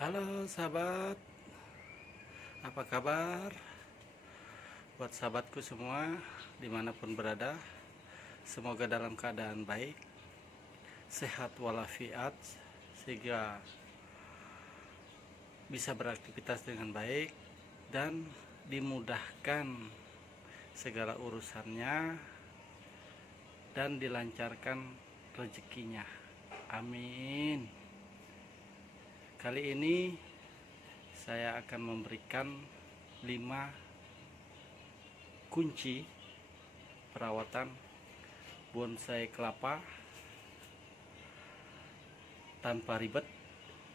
Halo sahabat, apa kabar? Buat sahabatku semua, dimanapun berada, semoga dalam keadaan baik, sehat walafiat, sehingga bisa beraktivitas dengan baik dan dimudahkan segala urusannya dan dilancarkan rezekinya. Amin. Kali ini saya akan memberikan 5 kunci perawatan bonsai kelapa tanpa ribet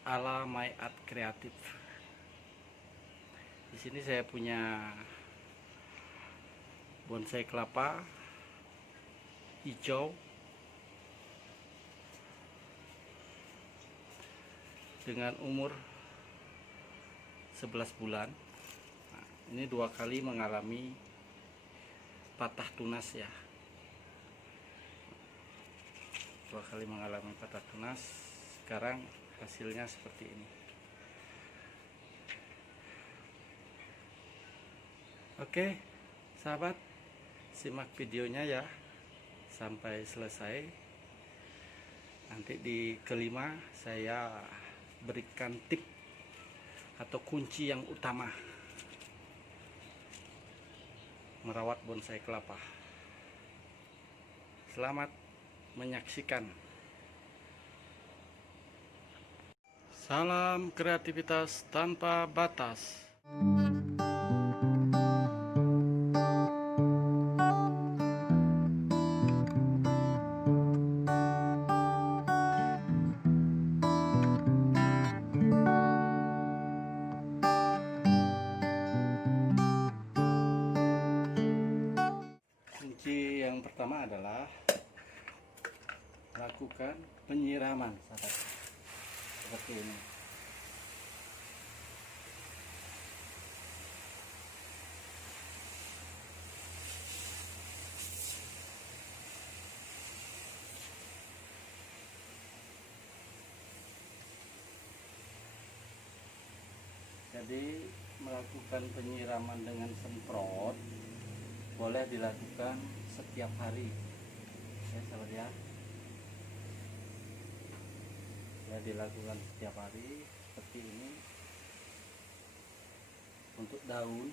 ala My Art Kreatif. Di sini saya punya bonsai kelapa hijau dengan umur 11 bulan. Nah, ini 2 kali mengalami patah tunas ya. 2 kali mengalami patah tunas. Sekarang hasilnya seperti ini. Oke, sahabat, simak videonya ya sampai selesai. Nanti di kelima saya berikan tip atau kunci yang utama merawat bonsai kelapa. Selamat menyaksikan. Salam kreativitas tanpa batas. Kunci yang pertama adalah lakukan penyiraman, sahabat, seperti ini. Jadi melakukan penyiraman dengan semprot boleh dilakukan setiap hari ya sahabat ya. Ya, dilakukan setiap hari seperti ini. Untuk daun,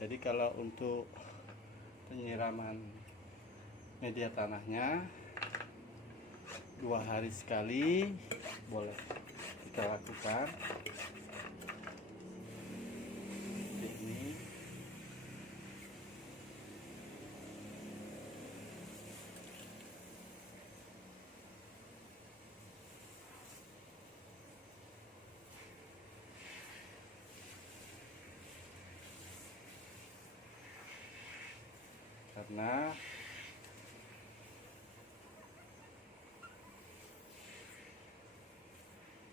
jadi kalau untuk penyiraman media tanahnya 2 hari sekali boleh kita lakukan seperti ini. Karena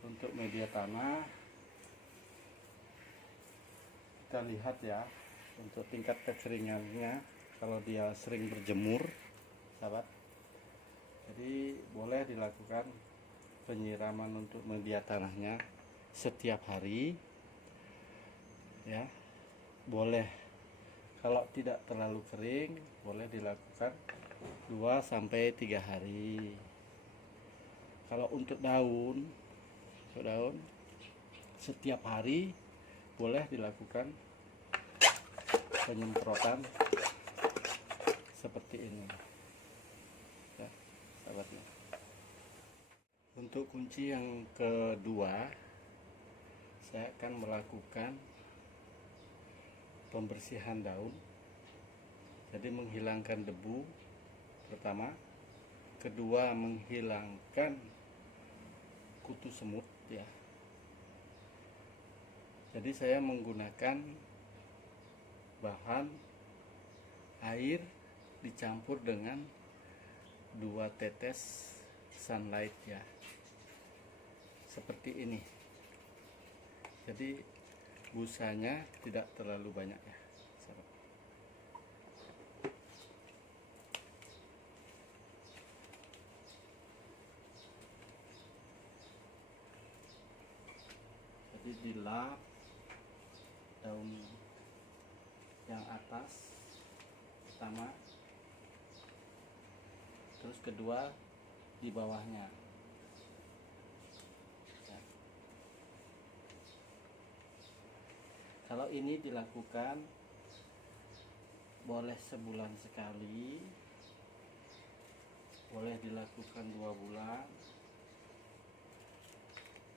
untuk media tanah kita lihat ya, untuk tingkat kekeringannya, kalau dia sering berjemur sahabat, jadi boleh dilakukan penyiraman untuk media tanahnya setiap hari ya. Boleh, kalau tidak terlalu kering boleh dilakukan 2-3 hari. Kalau untuk daun setiap hari boleh dilakukan penyemprotan seperti ini ya sahabatnya. Untuk kunci yang kedua, saya akan melakukan pembersihan daun. Jadi menghilangkan debu pertama, kedua menghilangkan kutu semut ya. Jadi saya menggunakan bahan air dicampur dengan 2 tetes sunlight ya, seperti ini. Jadi busanya tidak terlalu banyak ya. Jadi dilap daun yang atas pertama, terus kedua di bawahnya ya. Kalau ini dilakukan boleh sebulan sekali, boleh dilakukan 2 bulan.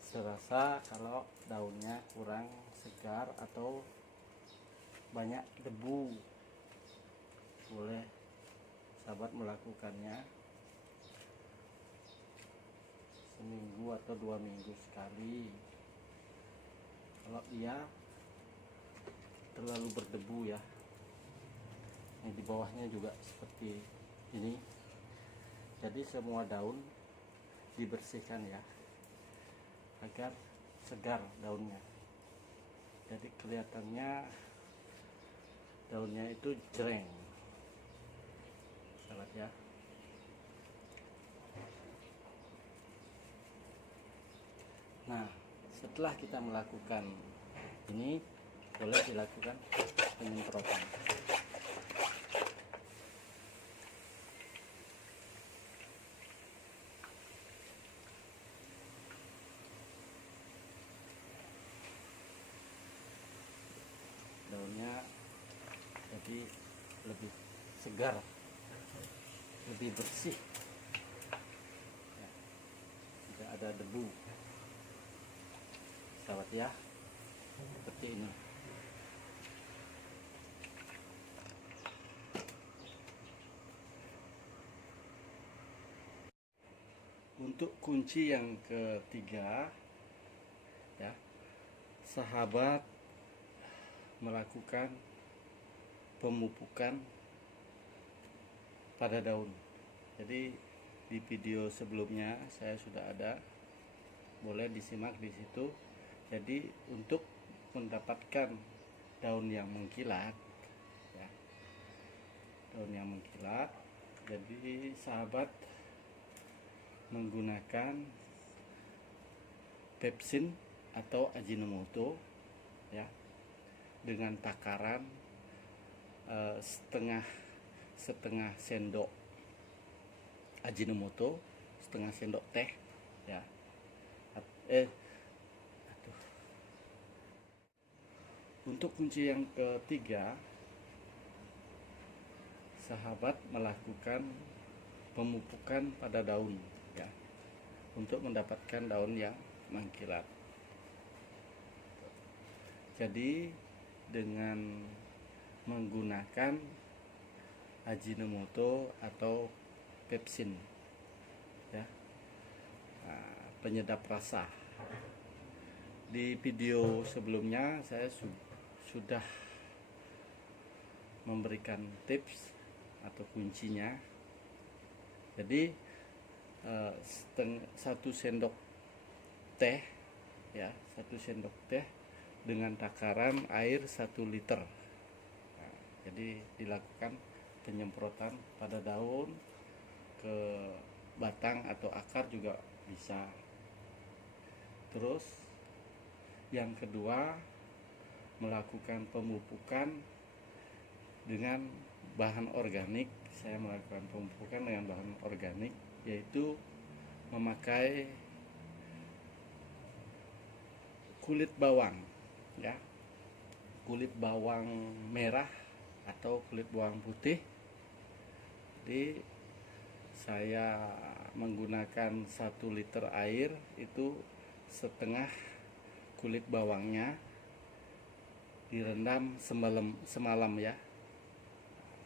Serasa kalau daunnya kurang segar atau banyak debu, boleh sahabat melakukannya seminggu atau 2 minggu sekali. Kalau dia terlalu berdebu ya, yang di bawahnya juga seperti ini, jadi semua daun dibersihkan ya, agar segar daunnya. Jadi kelihatannya daunnya itu jreng, sahabat ya. Nah, setelah kita melakukan ini, boleh dilakukan penyemprotan. Daunnya jadi lebih segar, lebih bersih ya, tidak ada debu, sahabat ya, seperti ini. Untuk kunci yang ketiga ya, sahabat melakukan pemupukan pada daun. Jadi di video sebelumnya saya sudah ada, boleh disimak di situ. Jadi untuk mendapatkan daun yang mengkilat ya, daun yang mengkilat, jadi sahabat menggunakan pepsin atau Ajinomoto ya, dengan takaran setengah sendok Ajinomoto, setengah sendok teh ya. Untuk kunci yang ketiga, sahabat melakukan pemupukan pada daun ya, untuk mendapatkan daun yang mengkilat. Jadi dengan menggunakan Ajinomoto atau pepsin ya, penyedap rasa. Di video sebelumnya saya sudah memberikan tips atau kuncinya. Jadi 1 sendok teh ya, 1 sendok teh dengan takaran air 1 liter. Nah, jadi dilakukan penyemprotan pada daun, ke batang atau akar juga bisa. Terus yang kedua, melakukan pemupukan dengan bahan organik. Saya melakukan pemupukan dengan bahan organik, yaitu memakai kulit bawang ya, kulit bawang merah atau kulit bawang putih. Jadi saya menggunakan 1 liter air, itu setengah kulit bawangnya direndam semalam ya,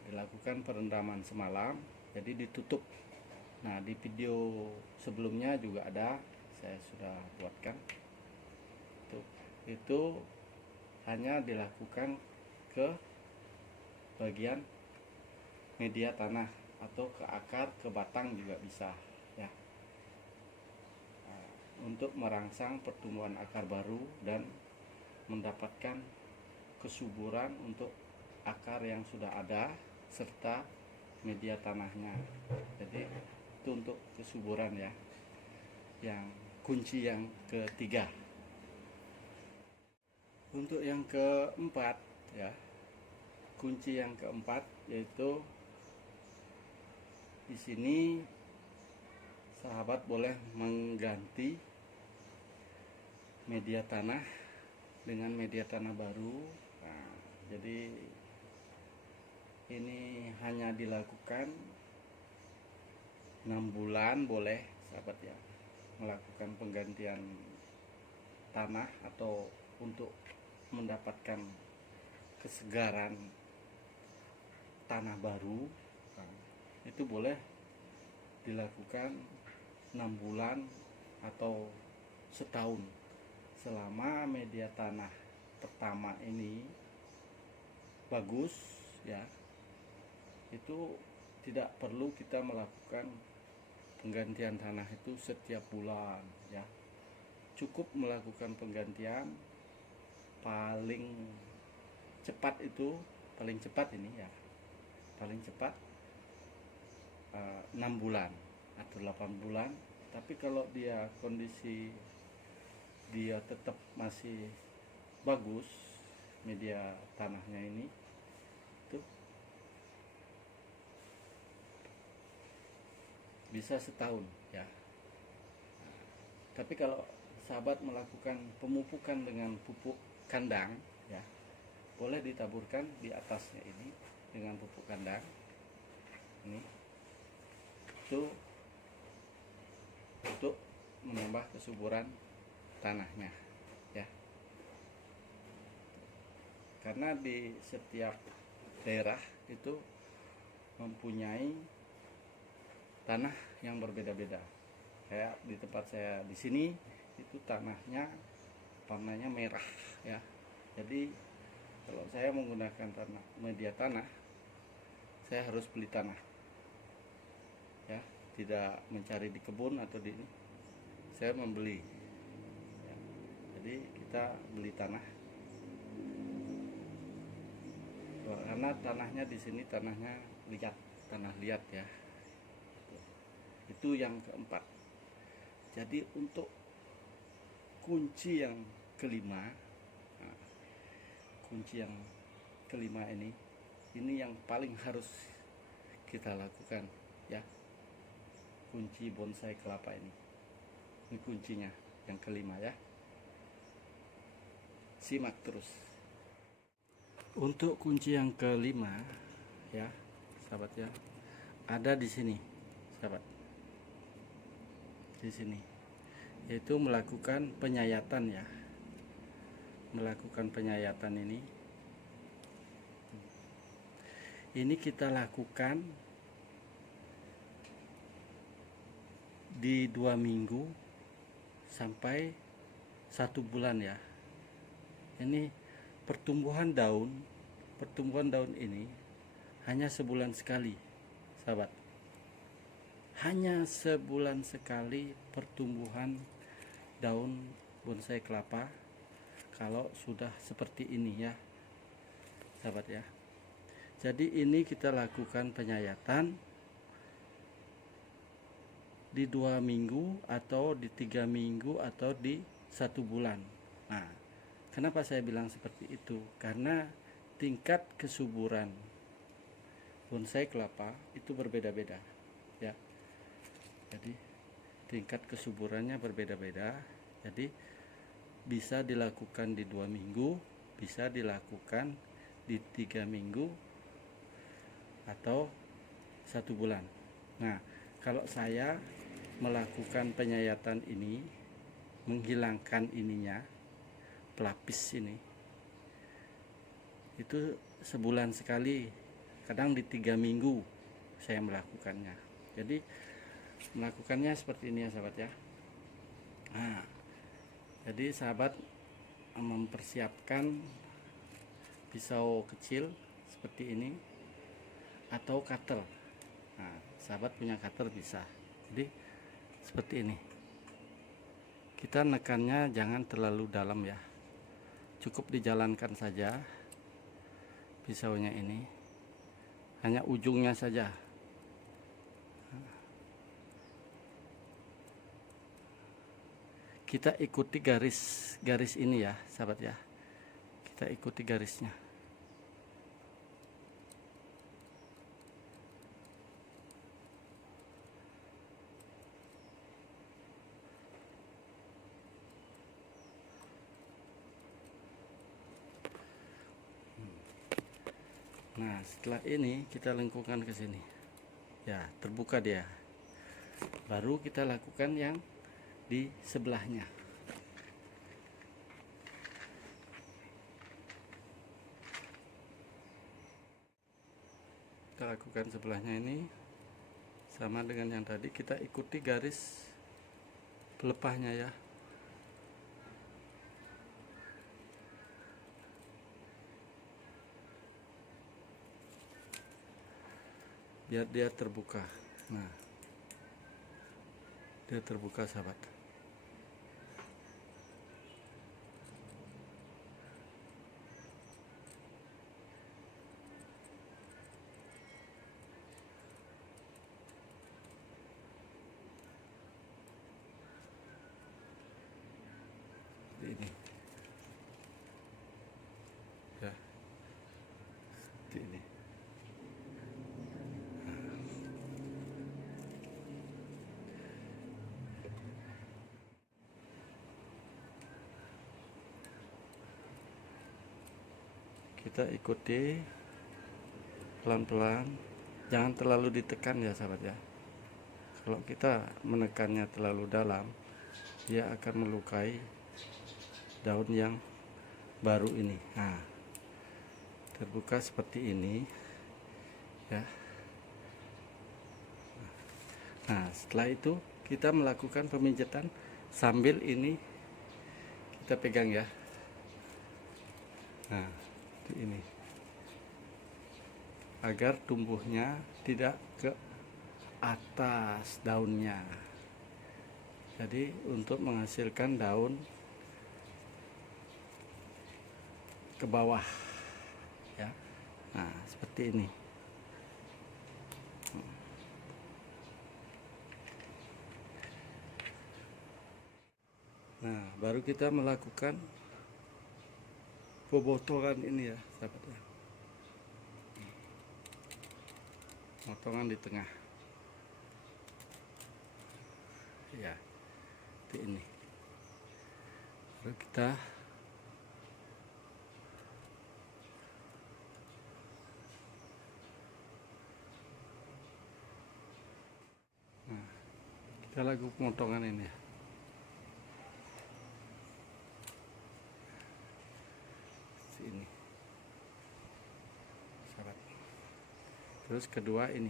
dilakukan perendaman semalam, jadi ditutup. Nah, di video sebelumnya juga ada, saya sudah buatkan. Itu hanya dilakukan ke bagian media tanah atau ke akar, ke batang juga bisa ya. Nah, untuk merangsang pertumbuhan akar baru dan mendapatkan kesuburan untuk akar yang sudah ada serta media tanahnya. Jadi itu untuk kesuburan ya, yang kunci yang ketiga. Untuk yang keempat ya, kunci yang keempat yaitu di sini sahabat boleh mengganti media tanah dengan media tanah baru. Nah, jadi ini hanya dilakukan 6 bulan boleh sahabat ya, melakukan penggantian tanah atau untuk mendapatkan kesegaran tanah baru. Nah, itu boleh dilakukan 6 bulan atau setahun, selama media tanah pertama ini bagus ya. Itu tidak perlu kita melakukan penggantian tanah itu setiap bulan ya, cukup melakukan penggantian paling cepat itu, paling cepat ini ya, paling cepat 6 bulan atau 8 bulan. Tapi kalau dia kondisi dia tetap masih bagus media tanahnya ini, itu bisa setahun ya. Tapi kalau sahabat melakukan pemupukan dengan pupuk kandang ya, boleh ditaburkan di atasnya ini dengan pupuk kandang ini, itu untuk menambah kesuburan tanahnya ya. Karena di setiap daerah itu mempunyai tanah yang berbeda-beda. Kayak di tempat saya di sini itu tanahnya warnanya merah ya. Jadi kalau saya menggunakan tanah media tanah, saya harus beli tanah ya, tidak mencari di kebun atau di ini, saya membeli ya. Jadi kita beli tanah karena tanahnya di sini tanahnya liat, tanah liat ya. Itu yang keempat. Jadi untuk kunci yang kelima, nah, kunci yang kelima ini yang paling harus kita lakukan ya, kunci bonsai kelapa ini kuncinya yang kelima ya. Simak terus. Untuk kunci yang kelima ya sahabat ya, ada di sini sahabat, di sini, yaitu melakukan penyayatan ya, melakukan penyayatan ini kita lakukan di 2 minggu sampai 1 bulan ya. Ini pertumbuhan daun ini hanya sebulan sekali sahabat, hanya sebulan sekali pertumbuhan daun bonsai kelapa kalau sudah seperti ini ya sahabat ya. Jadi ini kita lakukan penyayatan di 2 minggu atau di 3 minggu atau di 1 bulan. Nah, kenapa saya bilang seperti itu? Karena tingkat kesuburan bonsai kelapa itu berbeda-beda ya. Jadi tingkat kesuburannya berbeda-beda. Jadi bisa dilakukan di 2 minggu, bisa dilakukan di 3 minggu atau 1 bulan. Nah, kalau saya melakukan penyayatan ini, menghilangkan ininya, pelapis ini, itu sebulan sekali, kadang di 3 minggu saya melakukannya. Jadi melakukannya seperti ini ya sahabat ya. Nah, jadi sahabat mempersiapkan pisau kecil seperti ini atau cutter. Nah, sahabat punya cutter bisa. Jadi seperti ini. Kita nekannya jangan terlalu dalam ya. Cukup dijalankan saja pisaunya ini. Hanya ujungnya saja. Kita ikuti garis ini ya, sahabat ya. kita ikuti garisnya. Nah, setelah ini kita lengkungkan ke sini. Ya, terbuka dia. Baru kita lakukan yang di sebelahnya. Kita lakukan sebelahnya ini sama dengan yang tadi, kita ikuti garis pelepahnya ya. Biar dia terbuka. Nah, dia terbuka sahabat. Ini ya, seperti ini. Kita ikuti pelan-pelan, jangan terlalu ditekan ya sahabat ya. Kalau kita menekannya terlalu dalam, dia akan melukai daun yang baru ini. Nah, terbuka seperti ini ya. Nah, setelah itu kita melakukan pemijatan sambil ini kita pegang ya. Nah, ini agar tumbuhnya tidak ke atas daunnya. Jadi untuk menghasilkan daun ke bawah ya. Nah, seperti ini. Nah, baru kita melakukan pemotongan ini ya sahabat ya. Potongan di tengah ya, seperti ini. Baru kita lakukan pemotongan ini ya. Ini sahabat. Terus kedua ini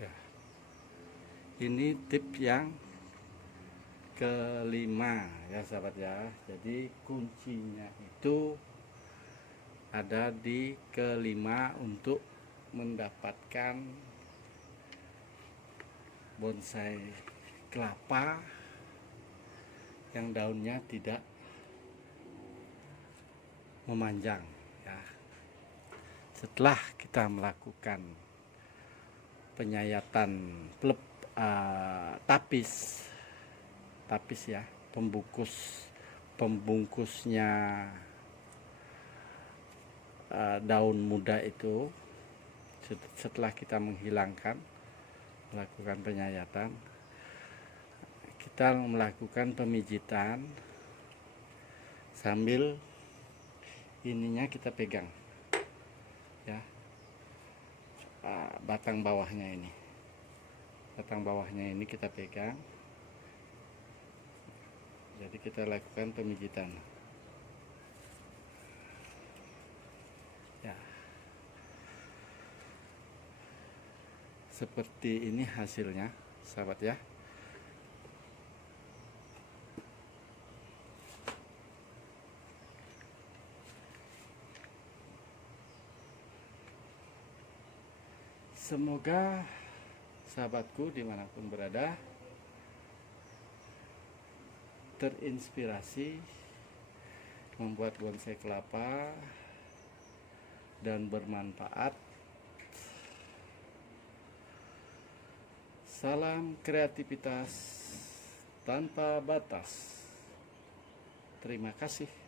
ya. Ini tips yang kelima ya sahabat ya. Jadi kuncinya itu ada di kelima untuk mendapatkan bonsai kelapa yang daunnya tidak memanjang ya. Setelah kita melakukan penyayatan tapis ya, pembungkusnya daun muda itu, setelah kita melakukan penyayatan, kita melakukan pemijitan sambil ininya kita pegang ya, batang bawahnya ini kita pegang. Jadi kita lakukan pemijitan ya, seperti ini hasilnya sahabat ya. Semoga sahabatku dimanapun berada terinspirasi membuat bonsai kelapa dan bermanfaat. Salam kreativitas tanpa batas. Terima kasih.